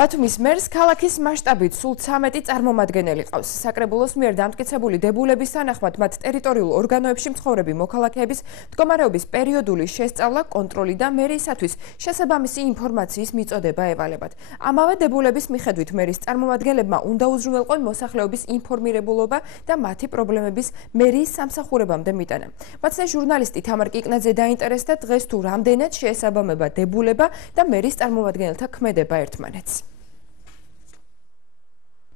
ბათუმის მერს ქალაქის მასშტაბით სულ 13 წარმომადგენელი ყავს. საკრებულოს მიერ დამტკიცებული დებულების თანახმად მათ ტერიტორიულ ორგანოებში მცხოვრები მოქალაქეების მდგომარეობის პერიოდული შესწავლა, კონტროლი და მერიისათვის შესაბამისი ინფორმაციის მიწოდება ევალებათ. ამავე დებულების მიხედვით მერის წარმომადგენლებმა უნდა უზრუნველყონ მოსახლეობის ინფორმირებულობა და მათი პრობლემების მერიის სამსახურებამდე მიტანა. მათზე ჟურნალისტი თამარ კიკნაძე დაინტერესდა დღეს თუ რამდენად შეესაბამება დებულება და მერის წარმომადგენელთა ქმედება ერთმანეთს.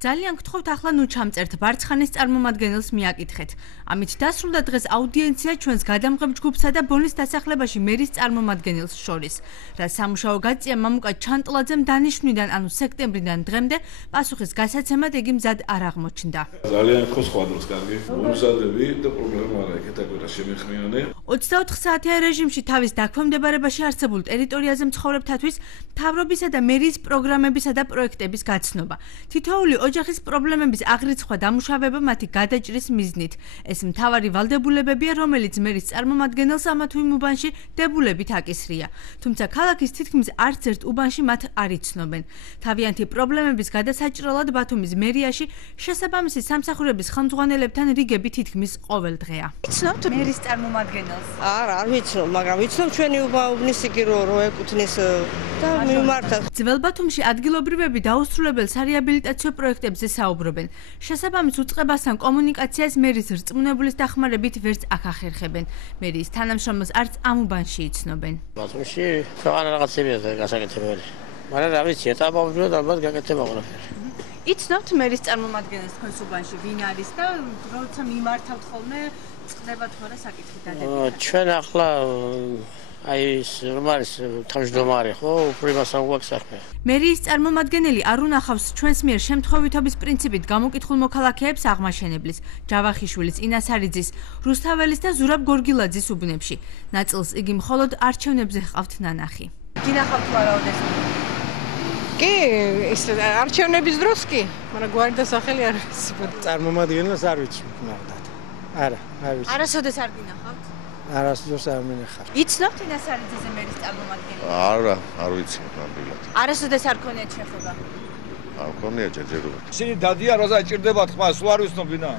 ძალიან გთხოვთ ახლა ნუ ჩამწერთ ბარცხანის წარმომადგენელს მიაკითხეთ. ამით დასრულდა დღეს აუდიენცია ჩვენს გადამღებ ჯგუფსა და ბონის დასახლებაში მერის წარმომადგენელს შორის. რა სამუშაო გაწია მამუკა ჩანტლაძემ დანიშვნიდან, ანუ სექტემბრიდან დღემდე პასუხის გასაცემად იგი მზად არ აღმოჩნდა. ძალიან გქოს სხვა დროს კარგი. მომზადები და პრობლემა არა, ეკეთებოდა შემეხმიანე. 24 საათიან რეჟიმში თავის დაქვემდებარებაში არსებულ ტერიტორიაზე მცხოვრებთათვის მთავრობისა და მერიის პროგრამებისა და პროექტების გაცნობა. თითოეული ოჯახის პრობლემების აღრიცხვა დამუშავება მათი გადაჭრის მიზნით. ეს მთავარი ვალდებულებებია, რომელიც მერის წარმომადგენელს ამა თუ იმ უბანში დებულებით აკისრია. თუმცა ქალაქის თითქმის არც ერთ უბანში მათ არ იცნობენ. თავიანთი პრობლემების გადასაჭრელად ბათუმის მერიაში შესაბამისი სამსახურების ხელმძღვანელებთან რიგები თითქმის ყოველ დღეა. იცნობთ მერის წარმომადგენელს? არ ვიცნობ, მაგრამ ვიცნობ ჩვენი უბნის იგი რო ეკუთვნის და მიმართა. ძველ ბათუმში ადგილობრივები დაუსრულებელ სარეაბილიტაციო პროექტებზე საუბრობენ. შესაბამის უწყებასთან კომუნიკაციას მერის რწმუნებულის დახმარებით ვერც აქ ახერხებენ. მერიის თანამშრომელს არც ამ უბანში იცნობენ. ბათუმში ქვეყანა რაღაცებია გასაკეთებელი. მაგრამ რა ვიცი, ეტაპობრივად ალბათ გაკეთება ყველაფერი. იცნობთ მერის წარმომადგენელს თქვენს უბანში ვინ არის და როცა მიმართავთ ხოლმე წყდება თუ არა საკითხი დადებითად? ჩვენ ახლა ის რომ არის თავმჯდომარე ხო, უფრო იმას არ გვაქვს საქმე. მერიის წარმომადგენელი არ უნახავს ჩვენს მიერ შემთხვევითობის პრინციპით გამოკითხულ მოქალაქეებს აღმაშენებლის, ჯავახიშვილის, ინასარიძის, რუსთაველის და ზურაბ გორგილაძის უბნებში. ნაწილს იგი მხოლოდ არჩევნებზე ჰყავთ ნანახი. გინახავთ თუ არა ოდესმე? კი, ის არჩევნების დროს კი, მაგრამ გვარი და სახელი არ არის. წარმომადგენელს არ ვიცი ნახდათ. არა, არ ვიცი. არასოდეს არ გინახავთ? არასოდეს არ მინახავთ. იცნობთ ინასარიძეზე მერის წარმომადგენელი? არა, არ ვიცი ნამდვილად. არასოდეს არ გქონიათ შეხება? არ მქონია ჯერჯერობით. ისინი დადიან, როცა ჭირდებათ ხმა, სულ არ ვიცნობ ვინა.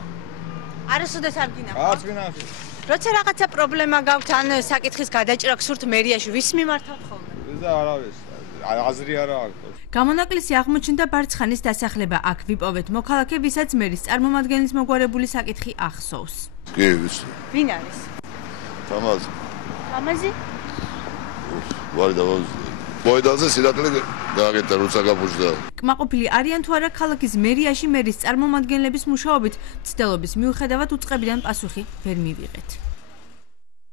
არასოდეს არ გინახავთ? არც გინახავთ. როცა რაღაცა პრობლემა გაქვთ ან საკითხის გადაჭრა გსურთ მერიაში, ვის მიმართავთ ხოლმე? და არავის, აზრი არა აქვს. გამონაკლისი აღმოჩნდა ბარცხანის დასახლება. აქ ვიპოვეთ მოქალაქე, ვისაც მერის წარმომადგენლის მოგვარებული საკითხი ახსოვს. კი, ვიცი. ვინ არის? თამაზი. თამაზი? ვარი დავაზ. მოედანზე სინათლე გააკეთა, როცა გაბუჯდა. კმაყოფილი არიან თუ არა ქალაქის მერიაში მერის წარმომადგენლების მუშაობით, მცდელობის მიუხედავად უწყებიდან პასუხი ვერ მივიღეთ.